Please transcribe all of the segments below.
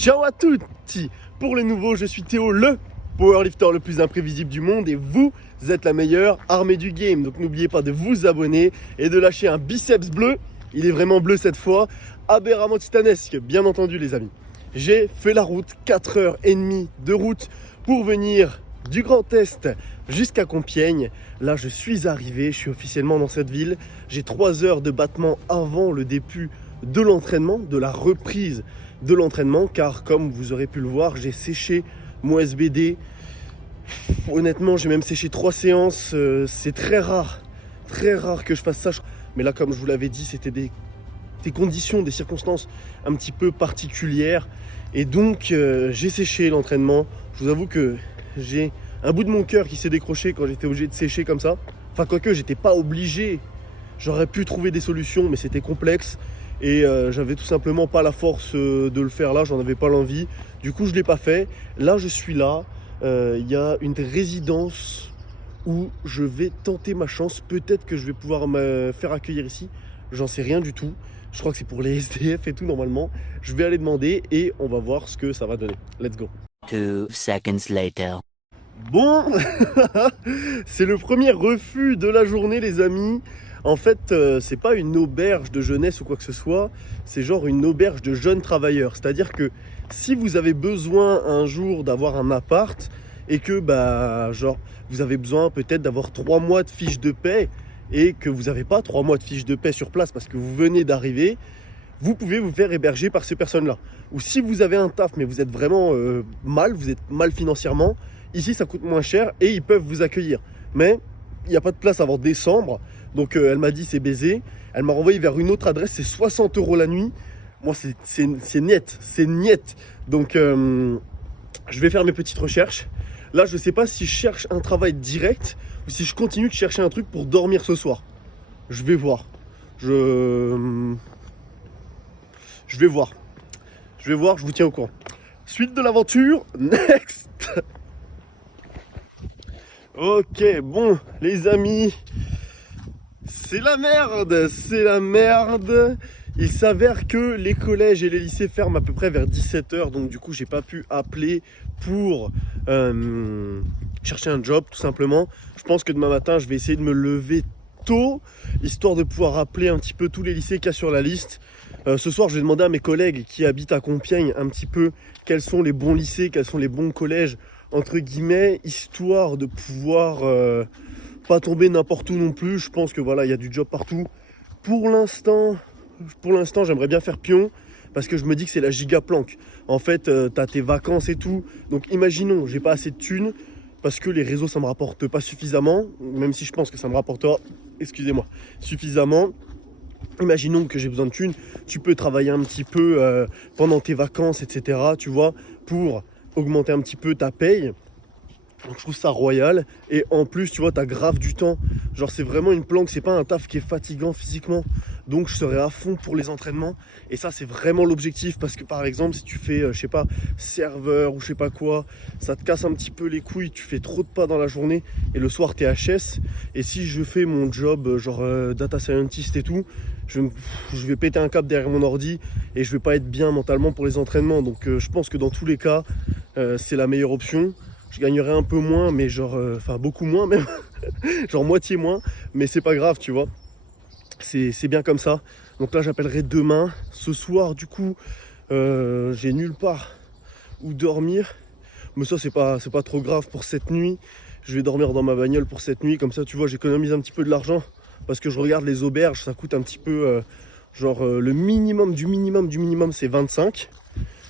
Ciao à tutti. Pour les nouveaux, je suis Théo, le powerlifter le plus imprévisible du monde et vous êtes la meilleure armée du game. Donc n'oubliez pas de vous abonner et de lâcher un biceps bleu. Il est vraiment bleu cette fois, aberramment titanesque, bien entendu les amis. J'ai fait la route, 4h30 de route pour venir du Grand Est jusqu'à Compiègne. Là je suis arrivé, je suis officiellement dans cette ville. J'ai 3 heures de battement avant le début de l'entraînement, de la reprise de l'entraînement, car comme vous aurez pu le voir, j'ai séché mon SBD. Honnêtement, j'ai même séché 3 séances. C'est très rare que je fasse ça. Mais là, comme je vous l'avais dit, c'était des conditions, des circonstances un petit peu particulières. Et donc, j'ai séché l'entraînement. Je vous avoue que j'ai un bout de mon cœur qui s'est décroché quand j'étais obligé de sécher comme ça. Enfin, quoique, j'étais pas obligé. J'aurais pu trouver des solutions, mais c'était complexe. Et j'avais tout simplement pas la force de le faire là, j'en avais pas l'envie. Du coup, je l'ai pas fait. Là, je suis là. Il y a une résidence où je vais tenter ma chance. Peut-être que je vais pouvoir me faire accueillir ici. J'en sais rien du tout. Je crois que c'est pour les SDF et tout normalement. Je vais aller demander et on va voir ce que ça va donner. Let's go. 2 seconds later. Bon, c'est le premier refus de la journée les amis. En fait, c'est pas une auberge de jeunesse ou quoi que ce soit, c'est genre une auberge de jeunes travailleurs. C'est-à-dire que si vous avez besoin un jour d'avoir un appart et que genre vous avez besoin peut-être d'avoir 3 mois de fiche de paie et que vous n'avez pas 3 mois de fiche de paie sur place parce que vous venez d'arriver, vous pouvez vous faire héberger par ces personnes-là. Ou si vous avez un taf mais vous êtes vraiment vous êtes mal financièrement, ici ça coûte moins cher et ils peuvent vous accueillir. Mais il n'y a pas de place avant décembre. Donc elle m'a dit c'est baisé. Elle m'a renvoyé vers une autre adresse, c'est 60 € la nuit. Moi c'est niet. Donc je vais faire mes petites recherches. Là je sais pas si je cherche un travail direct ou si je continue de chercher un truc pour dormir ce soir. Je vais voir. Je vais voir. Je vous tiens au courant. Suite de l'aventure, next. Ok, bon les amis. C'est la merde. Il s'avère que les collèges et les lycées ferment à peu près vers 17 h. Donc du coup, j'ai pas pu appeler pour chercher un job, tout simplement. Je pense que demain matin, je vais essayer de me lever tôt, histoire de pouvoir appeler un petit peu tous les lycées qu'il y a sur la liste. Ce soir, je vais demander à mes collègues qui habitent à Compiègne un petit peu quels sont les bons lycées, quels sont les bons collèges, entre guillemets, histoire de pouvoir... pas tomber n'importe où non plus. Je pense que voilà, il y a du job partout. Pour l'instant, j'aimerais bien faire pion parce que je me dis que c'est la giga planque. En fait, t'as tes vacances et tout. Donc imaginons, j'ai pas assez de thunes parce que les réseaux ça me rapporte pas suffisamment, même si je pense que ça me rapportera, suffisamment. Imaginons que j'ai besoin de thunes, tu peux travailler un petit peu pendant tes vacances, etc. Tu vois, pour augmenter un petit peu ta paye. Donc je trouve ça royal. Et en plus, tu vois, t'as grave du temps. Genre, c'est vraiment une planque. C'est pas un taf qui est fatigant physiquement. Donc, je serai à fond pour les entraînements. Et ça, c'est vraiment l'objectif. Parce que, par exemple, si tu fais, je sais pas, serveur ou je sais pas quoi, ça te casse un petit peu les couilles. Tu fais trop de pas dans la journée. Et le soir, t'es HS. Et si je fais mon job, genre data scientist et tout, je vais péter un câble derrière mon ordi. Et je vais pas être bien mentalement pour les entraînements. Donc, je pense que dans tous les cas, c'est la meilleure option. Je gagnerais un peu moins, mais genre, beaucoup moins même, genre moitié moins, mais c'est pas grave, tu vois. C'est bien comme ça. Donc là, j'appellerai demain. Ce soir, du coup, j'ai nulle part où dormir. Mais ça, c'est pas trop grave pour cette nuit. Je vais dormir dans ma bagnole pour cette nuit. Comme ça, tu vois, j'économise un petit peu de l'argent. Parce que je regarde les auberges, ça coûte un petit peu, le minimum du minimum, c'est 25.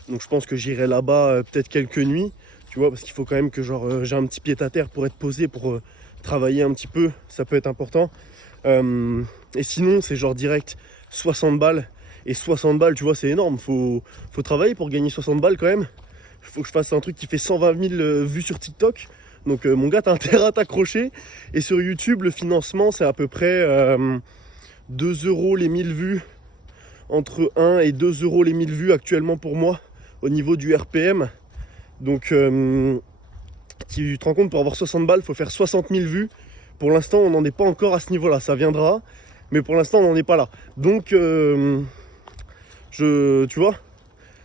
Donc je pense que j'irai là-bas peut-être quelques nuits. Tu vois, parce qu'il faut quand même que j'ai un petit pied à terre pour être posé, pour travailler un petit peu, ça peut être important. Et sinon, c'est genre direct 60 balles. Et 60 balles, tu vois, c'est énorme. Faut travailler pour gagner 60 balles quand même. Il faut que je fasse un truc qui fait 120 000 vues sur TikTok. Donc mon gars, t'as intérêt à t'accrocher. Et sur YouTube, le financement, c'est à peu près 2 € les 1000 vues. Entre 1 et 2 € les 1000 vues actuellement pour moi, au niveau du RPM. Donc, tu te rends compte, pour avoir 60 balles, il faut faire 60 000 vues. Pour l'instant, on n'en est pas encore à ce niveau-là. Ça viendra, mais pour l'instant, on n'en est pas là. Donc, tu vois,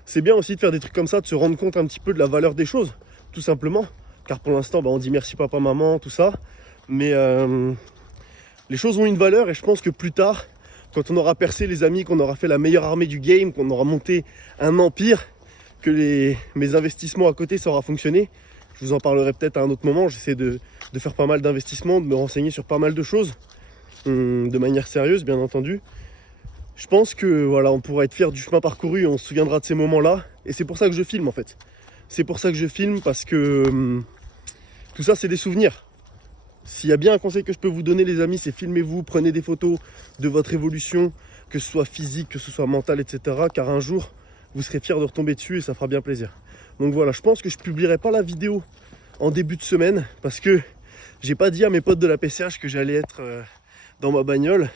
c'est bien aussi de faire des trucs comme ça, de se rendre compte un petit peu de la valeur des choses, tout simplement. Car pour l'instant, on dit merci papa, maman, tout ça. Mais les choses ont une valeur et je pense que plus tard, quand on aura percé les amis, qu'on aura fait la meilleure armée du game, qu'on aura monté un empire, que mes investissements à côté, ça aura fonctionné. Je vous en parlerai peut-être à un autre moment. J'essaie de faire pas mal d'investissements, de me renseigner sur pas mal de choses, de manière sérieuse, bien entendu. Je pense que voilà, on pourra être fier du chemin parcouru et on se souviendra de ces moments-là. Et c'est pour ça que je filme en fait. C'est pour ça que je filme parce que tout ça, c'est des souvenirs. S'il y a bien un conseil que je peux vous donner, les amis, c'est filmez-vous, prenez des photos de votre évolution, que ce soit physique, que ce soit mental, etc. Car un jour, vous serez fiers de retomber dessus et ça fera bien plaisir. Donc voilà, je pense que je ne publierai pas la vidéo en début de semaine parce que j'ai pas dit à mes potes de la PCH que j'allais être dans ma bagnole.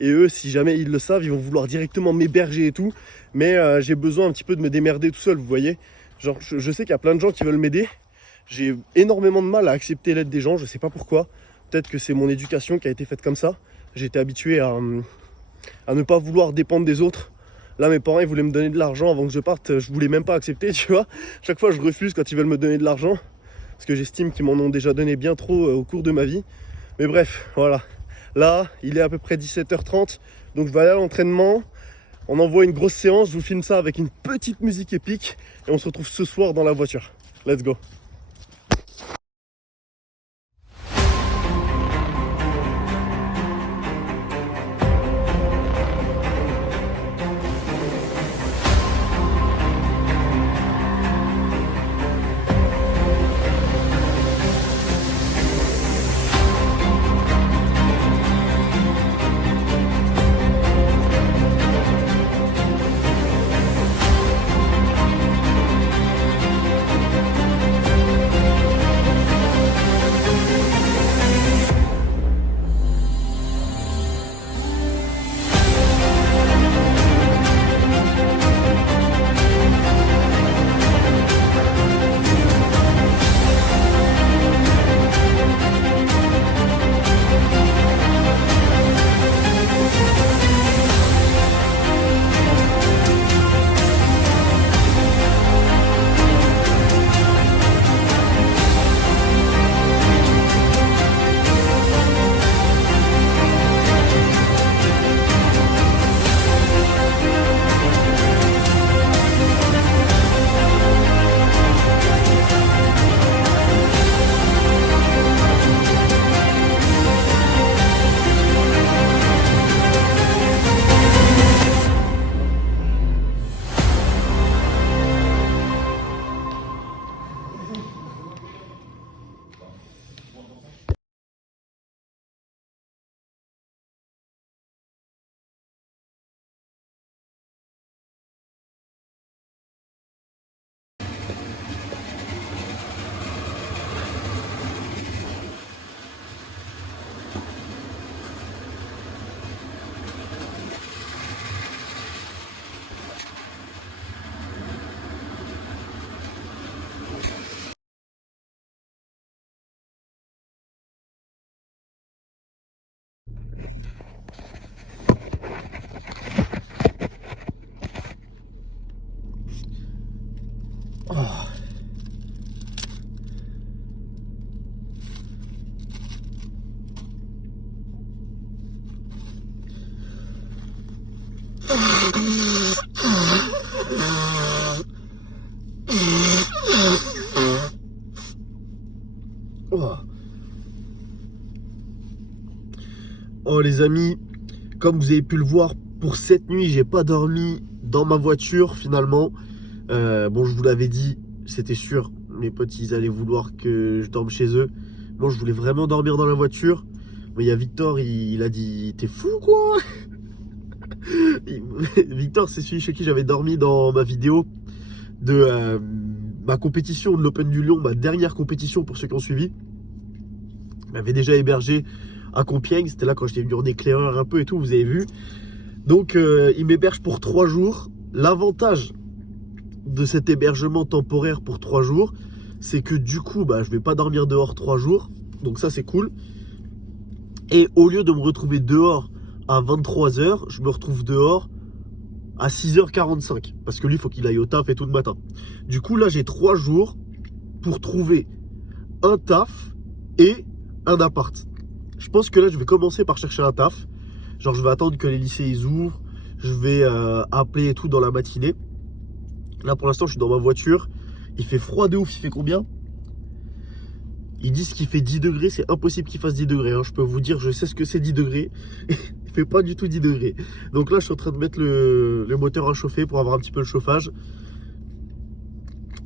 Et eux, si jamais ils le savent, ils vont vouloir directement m'héberger et tout. Mais j'ai besoin un petit peu de me démerder tout seul, vous voyez. Genre, je sais qu'il y a plein de gens qui veulent m'aider. J'ai énormément de mal à accepter l'aide des gens, je sais pas pourquoi. Peut-être que c'est mon éducation qui a été faite comme ça. J'ai été habitué à ne pas vouloir dépendre des autres. Là, mes parents, ils voulaient me donner de l'argent avant que je parte. Je voulais même pas accepter, tu vois. Chaque fois, je refuse quand ils veulent me donner de l'argent. Parce que j'estime qu'ils m'en ont déjà donné bien trop au cours de ma vie. Mais bref, voilà. Là, il est à peu près 17h30. Donc, je vais aller à l'entraînement. On envoie une grosse séance. Je vous filme ça avec une petite musique épique. Et on se retrouve ce soir dans la voiture. Let's go. Oh. Oh les amis, comme vous avez pu le voir, pour cette nuit, j'ai pas dormi dans ma voiture finalement. Bon, je vous l'avais dit, c'était sûr, mes potes ils allaient vouloir que je dorme chez eux. Moi je voulais vraiment dormir dans la voiture. Mais il y a Victor, il a dit t'es fou quoi. Victor, c'est celui chez qui j'avais dormi dans ma vidéo de ma compétition de l'Open du Lyon, ma dernière compétition pour ceux qui ont suivi. Il m'avait déjà hébergé à Compiègne, c'était là quand j'étais venu en éclaireur un peu et tout, vous avez vu. Donc il m'héberge pour 3 jours. L'avantage de cet hébergement temporaire pour 3 jours, c'est que du coup, je vais pas dormir dehors 3 jours. Donc ça, c'est cool. Et au lieu de me retrouver dehors à 23h, je me retrouve dehors à 6h45. Parce que lui, il faut qu'il aille au taf et tout le matin. Du coup, là, j'ai 3 jours pour trouver un taf et un appart. Je pense que là, je vais commencer par chercher un taf. Genre, je vais attendre que les lycées ils ouvrent. Je vais appeler et tout dans la matinée. Là, pour l'instant, je suis dans ma voiture. Il fait froid de ouf. Il fait combien? Ils disent qu'il fait 10 degrés. C'est impossible qu'il fasse 10 degrés. Hein. Je peux vous dire, je sais ce que c'est 10 degrés. Il fait pas du tout 10 degrés. Donc là, je suis en train de mettre le moteur à chauffer pour avoir un petit peu le chauffage.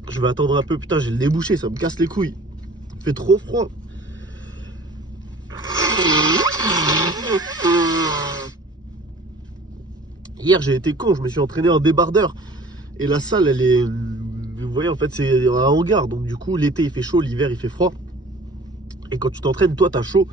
Je vais attendre un peu. Putain, j'ai le nez bouché. Ça me casse les couilles. Il fait trop froid. Hier, j'ai été con. Je me suis entraîné en débardeur. Et la salle, elle est... Vous voyez, en fait, c'est un hangar. Donc, du coup, l'été, il fait chaud. L'hiver, il fait froid. Et quand tu t'entraînes, toi, t'as chaud.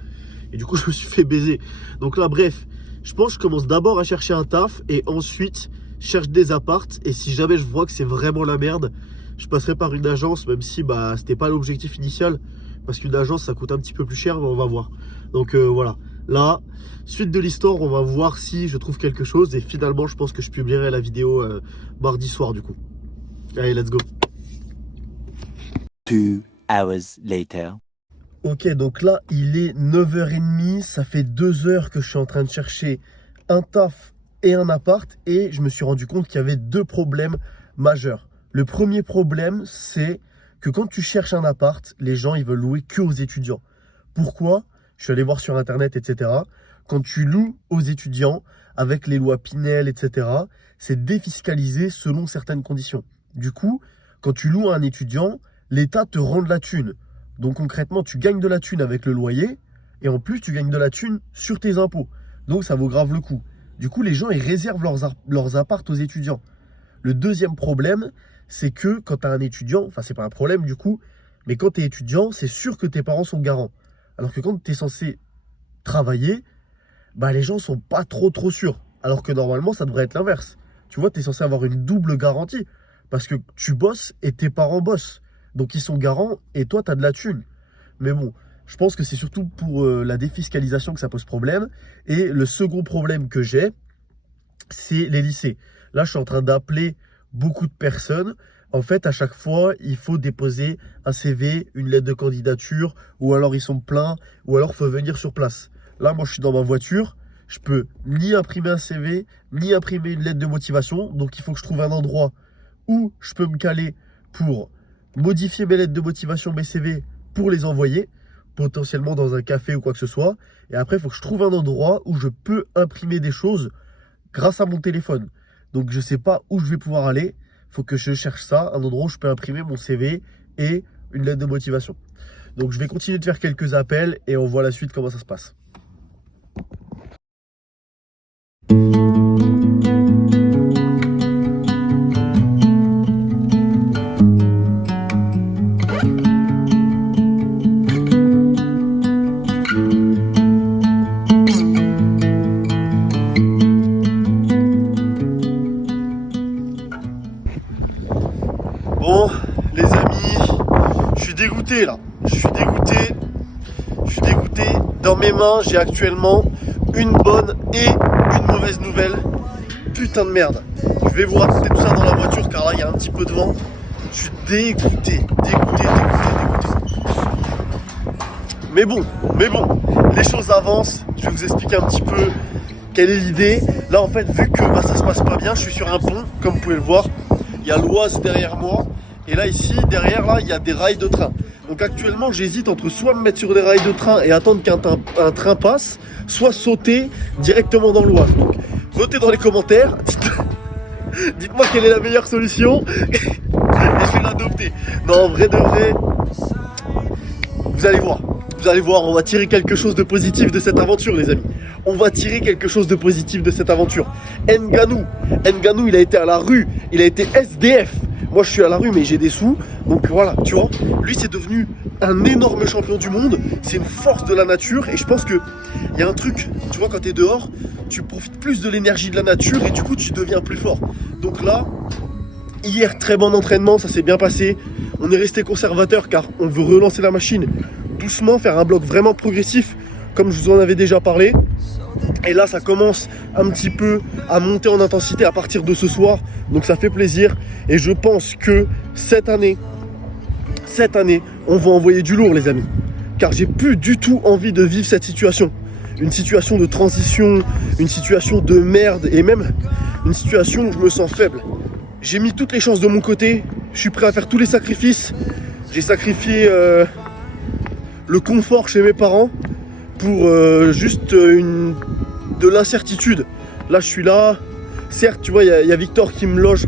Et du coup, je me suis fait baiser. Donc là, bref, je pense que je commence d'abord à chercher un taf. Et ensuite, je cherche des apparts. Et si jamais je vois que c'est vraiment la merde, je passerai par une agence. Même si bah, c'était pas l'objectif initial. Parce qu'une agence, ça coûte un petit peu plus cher. Mais on va voir. Donc voilà. Là, suite de l'histoire, on va voir si je trouve quelque chose. Et finalement, je pense que je publierai la vidéo mardi soir, du coup. Allez, let's go. 2 hours later. Ok, donc là, il est 9h30. Ça fait 2 heures que je suis en train de chercher un taf et un appart. Et je me suis rendu compte qu'il y avait 2 problèmes majeurs. Le premier problème, c'est que quand tu cherches un appart, les gens, ils veulent louer que aux étudiants. Pourquoi? Je suis allé voir sur Internet, etc. Quand tu loues aux étudiants, avec les lois Pinel, etc., c'est défiscalisé selon certaines conditions. Du coup, quand tu loues à un étudiant, l'État te rend de la thune. Donc concrètement, tu gagnes de la thune avec le loyer et en plus, tu gagnes de la thune sur tes impôts. Donc ça vaut grave le coup. Du coup, les gens, ils réservent leurs apparts aux étudiants. Le deuxième problème, c'est que quand tu as un étudiant, enfin, c'est pas un problème du coup, mais quand tu es étudiant, c'est sûr que tes parents sont garants. Alors que quand tu es censé travailler, bah les gens sont pas trop sûrs. Alors que normalement, ça devrait être l'inverse. Tu vois, tu es censé avoir une double garantie. Parce que tu bosses et tes parents bossent. Donc ils sont garants et toi, tu as de la thune. Mais bon, je pense que c'est surtout pour la défiscalisation que ça pose problème. Et le second problème que j'ai, c'est les lycées. Là, je suis en train d'appeler beaucoup de personnes. En fait, à chaque fois, il faut déposer un CV, une lettre de candidature, ou alors ils sont pleins, ou alors il faut venir sur place. Là, moi, je suis dans ma voiture. Je peux ni imprimer un CV, ni imprimer une lettre de motivation. Donc, il faut que je trouve un endroit où je peux me caler pour modifier mes lettres de motivation, mes CV, pour les envoyer, potentiellement dans un café ou quoi que ce soit. Et après, il faut que je trouve un endroit où je peux imprimer des choses grâce à mon téléphone. Donc, je ne sais pas où je vais pouvoir aller. Il faut que je cherche ça, un endroit où je peux imprimer mon CV et une lettre de motivation. Donc, je vais continuer de faire quelques appels et on voit la suite comment ça se passe. Bon, les amis, je suis dégoûté là. Je suis dégoûté. Dans mes mains, j'ai actuellement une bonne et une mauvaise nouvelle. Putain de merde. Je vais vous raconter tout ça dans la voiture car là, il y a un petit peu de vent. Je suis dégoûté. Mais bon, les choses avancent. Je vais vous expliquer un petit peu quelle est l'idée. Là, en fait, vu que ça se passe pas bien, je suis sur un pont, comme vous pouvez le voir. Il y a l'Oise derrière moi. Et là, ici, derrière, là, il y a des rails de train. Donc actuellement, j'hésite entre soit me mettre sur des rails de train et attendre qu'un train passe, soit sauter directement dans l'Oise. Donc, notez dans les commentaires. Dites-moi quelle est la meilleure solution. Et je vais l'adopter. Non, en vrai de vrai, vous allez voir, on va tirer quelque chose de positif de cette aventure, les amis. On va tirer quelque chose de positif de cette aventure. Nganou, il a été à la rue, il a été SDF. Moi, je suis à la rue, mais j'ai des sous. Donc voilà, tu vois, lui, c'est devenu un énorme champion du monde. C'est une force de la nature. Et je pense qu'il y a un truc, tu vois, quand tu es dehors, tu profites plus de l'énergie de la nature et du coup, tu deviens plus fort. Donc là, hier, très bon entraînement, ça s'est bien passé. On est resté conservateur car on veut relancer la machine doucement, faire un bloc vraiment progressif, comme je vous en avais déjà parlé. Et là, ça commence un petit peu à monter en intensité à partir de ce soir. Donc ça fait plaisir. Et je pense que cette année, on va envoyer du lourd, les amis. Car j'ai plus du tout envie de vivre cette situation. Une situation de transition, une situation de merde et même une situation où je me sens faible. J'ai mis toutes les chances de mon côté. Je suis prêt à faire tous les sacrifices. J'ai sacrifié le confort chez mes parents pour juste de l'incertitude. Là, je suis là. Certes, tu vois, il y a Victor qui me loge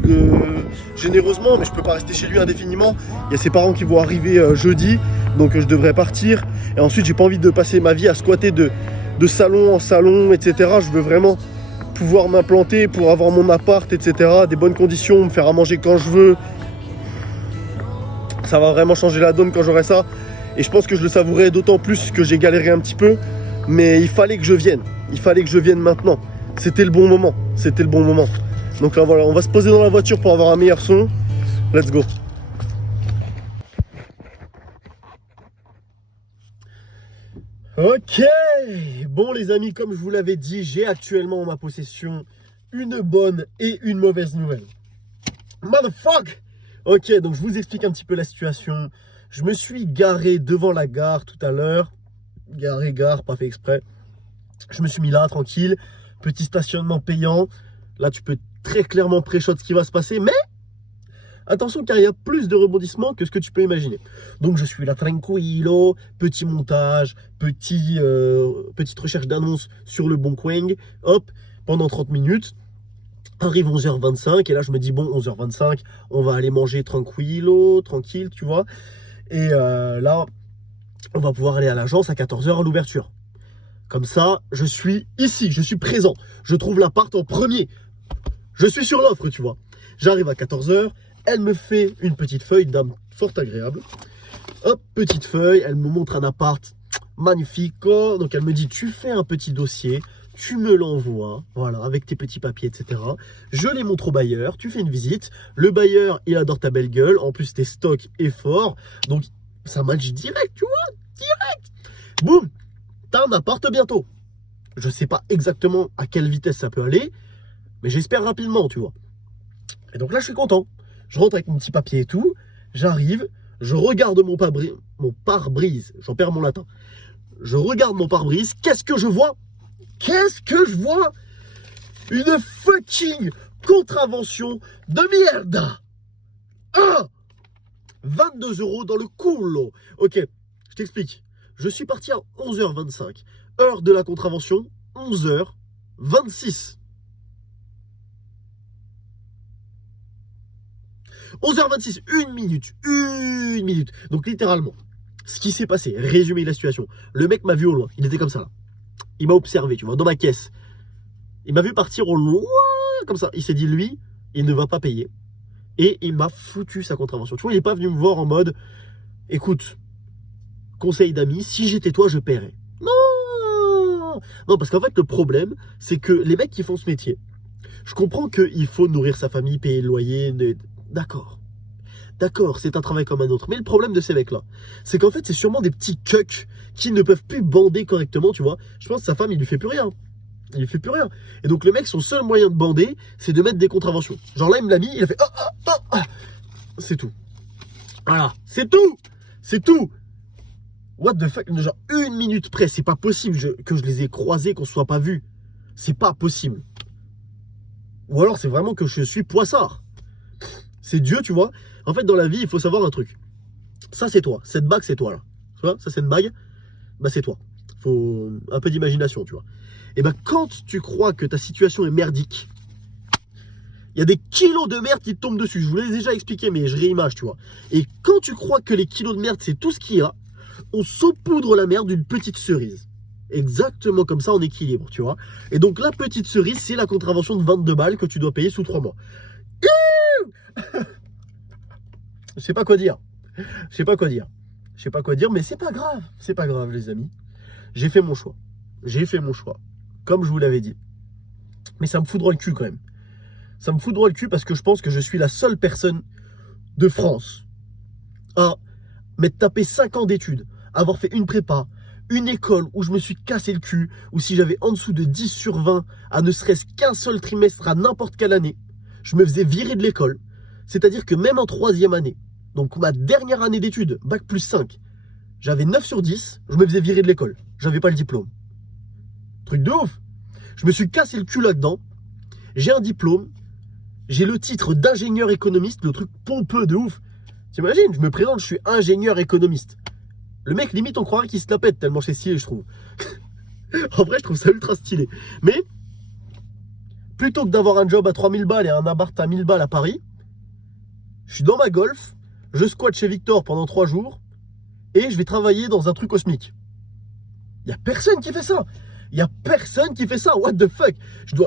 généreusement, mais je peux pas rester chez lui indéfiniment. Il y a ses parents qui vont arriver jeudi, donc je devrais partir. Et ensuite, j'ai pas envie de passer ma vie à squatter de salon en salon, etc. Je veux vraiment pouvoir m'implanter pour avoir mon appart, etc. Des bonnes conditions, me faire à manger quand je veux. Ça va vraiment changer la donne quand j'aurai ça. Et je pense que je le savourerai d'autant plus que j'ai galéré un petit peu. Mais il fallait que je vienne. Il fallait que je vienne maintenant. C'était le bon moment. C'était le bon moment. Donc là, voilà, on va se poser dans la voiture pour avoir un meilleur son. Let's go. Ok. Bon les amis, comme je vous l'avais dit, j'ai actuellement en ma possession une bonne et une mauvaise nouvelle. Motherfuck. Ok, donc je vous explique un petit peu la situation. Je me suis garé devant la gare tout à l'heure. Gare, pas fait exprès. Je me suis mis là, tranquille. Petit stationnement payant. Là, tu peux très clairement pré-shot ce qui va se passer. Mais attention, car il y a plus de rebondissements que ce que tu peux imaginer. Donc, je suis là, tranquillo. Petit montage, petite recherche d'annonce sur le bon coin. Hop, pendant 30 minutes. Arrive 11h25. Et là, je me dis, bon, 11h25, on va aller manger tranquille, tu vois. Et là, on va pouvoir aller à l'agence à 14h à l'ouverture. Comme ça, je suis ici, je suis présent. Je trouve l'appart en premier. Je suis sur l'offre, tu vois. J'arrive à 14h, elle me fait une petite feuille, dame fort agréable. Hop, petite feuille, elle me montre un appart magnifique. Donc elle me dit, tu fais un petit dossier, tu me l'envoies, voilà, avec tes petits papiers, etc. Je les montre au bailleur, tu fais une visite. Le bailleur, il adore ta belle gueule. En plus, tes stocks est fort. Donc, ça match direct, tu vois, direct. Boum, t'as un appart bientôt. Je sais pas exactement à quelle vitesse ça peut aller, mais j'espère rapidement, tu vois. Et donc là, je suis content. Je rentre avec mon petit papier et tout. J'arrive, je regarde mon pare-brise. J'en perds mon latin. Je regarde mon pare-brise. Qu'est-ce que je vois? Une fucking contravention de merde. 22 € dans le culo. Ok, je t'explique. Je suis parti à 11h25. Heure de la contravention, 11h26. 11h26, une minute. Donc littéralement, ce qui s'est passé, résumé la situation. Le mec m'a vu au loin, il était comme ça là. Il m'a observé, tu vois, dans ma caisse. Il m'a vu partir au loin, comme ça. Il s'est dit, lui, il ne va pas payer. Et il m'a foutu sa contravention. Tu vois, il n'est pas venu me voir en mode, écoute, conseil d'amis, si j'étais toi, je paierais. Non, parce qu'en fait, le problème, c'est que les mecs qui font ce métier, je comprends qu'il faut nourrir sa famille, payer le loyer, d'accord, c'est un travail comme un autre. Mais le problème de ces mecs-là, c'est qu'en fait, c'est sûrement des petits cucks qui ne peuvent plus bander correctement, tu vois. Je pense que sa femme, il lui fait plus rien. Et donc, le mec, son seul moyen de bander, c'est de mettre des contraventions. Genre là, il me l'a mis, il a fait c'est tout. Voilà, c'est tout. What the fuck? Genre, une minute près, c'est pas possible que je les ai croisés, qu'on se soit pas vus. C'est pas possible. Ou alors, c'est vraiment que je suis poissard. C'est Dieu, tu vois. En fait, dans la vie, il faut savoir un truc. Ça, c'est toi. Cette bague, c'est toi, là. Tu vois, ça, c'est une bague. Bah, c'est toi. Faut un peu d'imagination, tu vois. Et bah, quand tu crois que ta situation est merdique, il y a des kilos de merde qui te tombent dessus. Je vous l'ai déjà expliqué, mais je réimage, tu vois. Et quand tu crois que les kilos de merde, c'est tout ce qu'il y a, on saupoudre la merde d'une petite cerise. Exactement comme ça, en équilibre, tu vois. Et donc, la petite cerise, c'est la contravention de 22 balles que tu dois payer sous 3 mois. Je sais pas quoi dire, mais c'est pas grave, les amis. J'ai fait mon choix, comme je vous l'avais dit. Mais ça me fout droit le cul quand même. Ça me fout droit le cul parce que je pense que je suis la seule personne de France à m'être tapé 5 ans d'études, avoir fait une prépa, une école où je me suis cassé le cul, ou si j'avais en dessous de 10 sur 20 à ne serait-ce qu'un seul trimestre à n'importe quelle année, je me faisais virer de l'école. C'est-à-dire que même en 3e année, donc ma dernière année d'études, bac plus 5, j'avais 9 sur 10, je me faisais virer de l'école. J'avais pas le diplôme. Truc de ouf. Je me suis cassé le cul là-dedans. J'ai un diplôme. J'ai le titre d'ingénieur économiste, le truc pompeux de ouf. T'imagines, je me présente, je suis ingénieur économiste. Le mec, limite, on croirait qu'il se la pète tellement c'est stylé, je trouve. En vrai, je trouve ça ultra stylé. Mais, plutôt que d'avoir un job à 3000 balles et un appart à 1000 balles à Paris, je suis dans ma Golf, je squatte chez Victor pendant 3 jours et je vais travailler dans un truc au SMIC. Il n'y a personne qui fait ça. Il n'y a personne qui fait ça. What the fuck?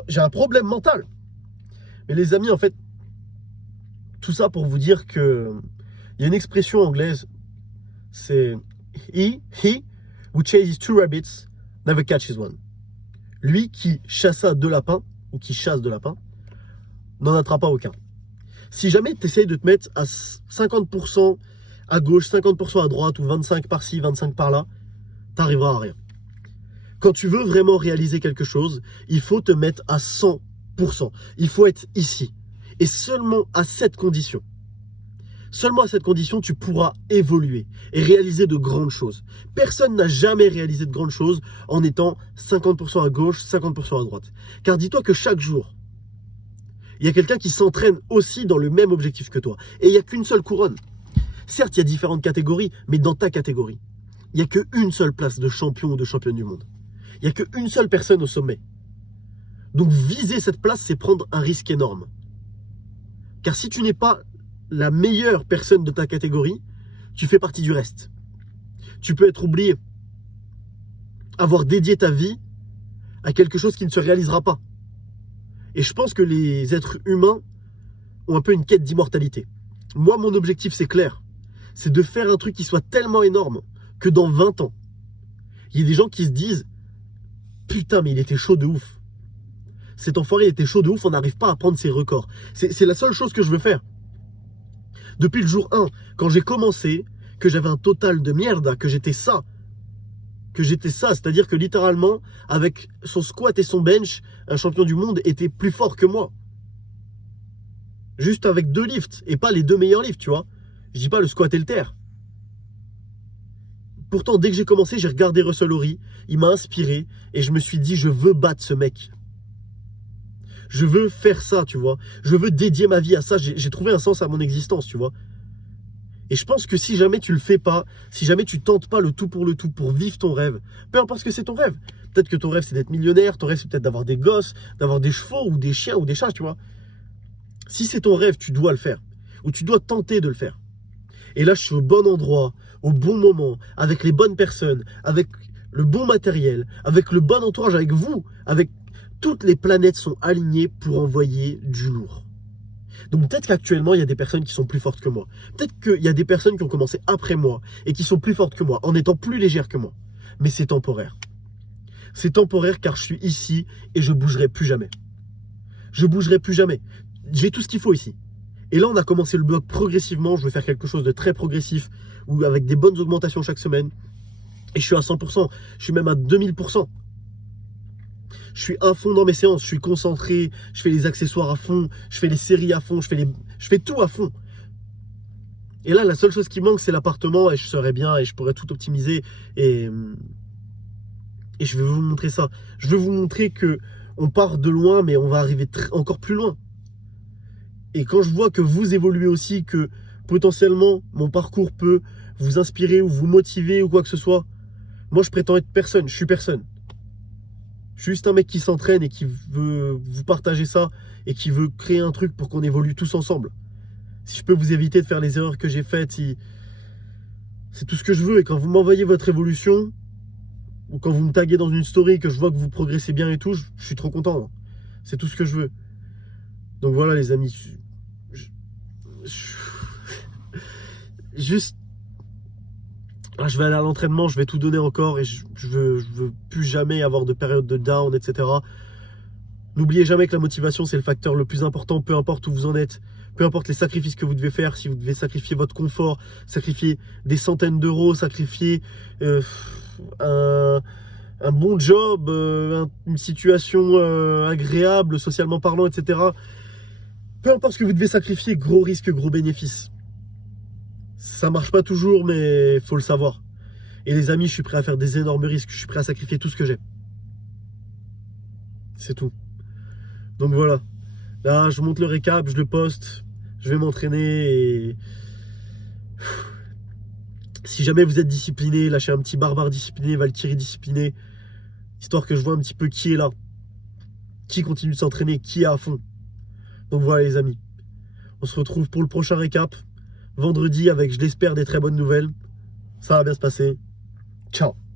J'ai un problème mental. Mais les amis, en fait, tout ça pour vous dire que il y a une expression anglaise, c'est he who chases 2 rabbits never catches one. Lui qui chassa 2 lapins, ou qui chasse 2 lapins, n'en attrapa aucun. Si jamais tu essayes de te mettre à 50% à gauche, 50% à droite, ou 25 par-ci, 25 par-là, t'arriveras à rien. Quand tu veux vraiment réaliser quelque chose, il faut te mettre à 100%. Il faut être ici. Et seulement à cette condition. Seulement à cette condition, tu pourras évoluer et réaliser de grandes choses. Personne n'a jamais réalisé de grandes choses en étant 50% à gauche, 50% à droite. Car dis-toi que chaque jour, il y a quelqu'un qui s'entraîne aussi dans le même objectif que toi. Et il n'y a qu'une seule couronne. Certes, il y a différentes catégories, mais dans ta catégorie, il n'y a qu'une seule place de champion ou de championne du monde. Il n'y a qu'une seule personne au sommet. Donc viser cette place, c'est prendre un risque énorme. Car si tu n'es pas la meilleure personne de ta catégorie, tu fais partie du reste. Tu peux être oublié. Avoir dédié ta vie à quelque chose qui ne se réalisera pas. Et je pense que les êtres humains ont un peu une quête d'immortalité. Moi, mon objectif, c'est clair. C'est de faire un truc qui soit tellement énorme que dans 20 ans, il y a des gens qui se disent « Putain, mais il était chaud de ouf. Cet enfoiré, il était chaud de ouf, on n'arrive pas à prendre ses records. » C'est la seule chose que je veux faire. Depuis le jour 1, quand j'ai commencé, que j'avais un total de merde, que j'étais ça, c'est-à-dire que littéralement, avec son squat et son bench, un champion du monde était plus fort que moi. Juste avec 2 lifts, et pas les 2 meilleurs lifts, tu vois. Je dis pas le squat et le terre. Pourtant, dès que j'ai commencé, j'ai regardé Russell Horry, il m'a inspiré, et je me suis dit, je veux battre ce mec. Je veux faire ça, tu vois. Je veux dédier ma vie à ça. J'ai trouvé un sens à mon existence, tu vois. Et je pense que si jamais tu le fais pas, si jamais tu tentes pas le tout pour vivre ton rêve, peu importe ce que c'est ton rêve. Peut-être que ton rêve, c'est d'être millionnaire. Ton rêve, c'est peut-être d'avoir des gosses, d'avoir des chevaux ou des chiens ou des chats, tu vois. Si c'est ton rêve, tu dois le faire. Ou tu dois tenter de le faire. Et là, je suis au bon endroit, au bon moment, avec les bonnes personnes, avec le bon matériel, avec le bon entourage, avec vous, avec... Toutes les planètes sont alignées pour envoyer du lourd. Donc peut-être qu'actuellement, il y a des personnes qui sont plus fortes que moi. Peut-être qu'il y a des personnes qui ont commencé après moi et qui sont plus fortes que moi, en étant plus légères que moi. Mais c'est temporaire. C'est temporaire car je suis ici et je bougerai plus jamais. Je bougerai plus jamais. J'ai tout ce qu'il faut ici. Et là, on a commencé le blog progressivement. Je veux faire quelque chose de très progressif, ou avec des bonnes augmentations chaque semaine. Et je suis à 100%. Je suis même à 2000%. Je suis à fond dans mes séances, je suis concentré, je fais les accessoires à fond, je fais les séries à fond, je fais tout à fond. Et là, la seule chose qui manque, c'est l'appartement, et je serai bien, et je pourrais tout optimiser, et je vais vous montrer ça. Je veux vous montrer que on part de loin, mais on va arriver encore plus loin. Et quand je vois que vous évoluez aussi, que potentiellement, mon parcours peut vous inspirer, ou vous motiver, ou quoi que ce soit, moi, je prétends être personne, je suis personne. Je suis juste un mec qui s'entraîne et qui veut vous partager ça et qui veut créer un truc pour qu'on évolue tous ensemble. Si je peux vous éviter de faire les erreurs que j'ai faites, c'est tout ce que je veux. Et quand vous m'envoyez votre évolution, ou quand vous me taguez dans une story et que je vois que vous progressez bien et tout, je suis trop content. C'est tout ce que je veux. Donc voilà les amis. Juste... Là, je vais aller à l'entraînement, je vais tout donner encore et je veux plus jamais avoir de période de down, etc. N'oubliez jamais que la motivation, c'est le facteur le plus important, peu importe où vous en êtes, peu importe les sacrifices que vous devez faire, si vous devez sacrifier votre confort, sacrifier des centaines d'euros, sacrifier un bon job, une situation agréable, socialement parlant, etc. Peu importe ce que vous devez sacrifier, gros risque, gros bénéfice. Ça marche pas toujours, mais il faut le savoir. Et les amis, je suis prêt à faire des énormes risques, je suis prêt à sacrifier tout ce que j'ai. C'est tout. Donc voilà. Là, je monte le récap, je le poste, je vais m'entraîner et si jamais vous êtes discipliné, lâchez un petit barbare discipliné, Valkyrie discipliné, histoire que je vois un petit peu qui est là, qui continue de s'entraîner, qui est à fond. Donc voilà les amis, on se retrouve pour le prochain récap, vendredi avec, je l'espère, des très bonnes nouvelles. Ça va bien se passer. Ciao.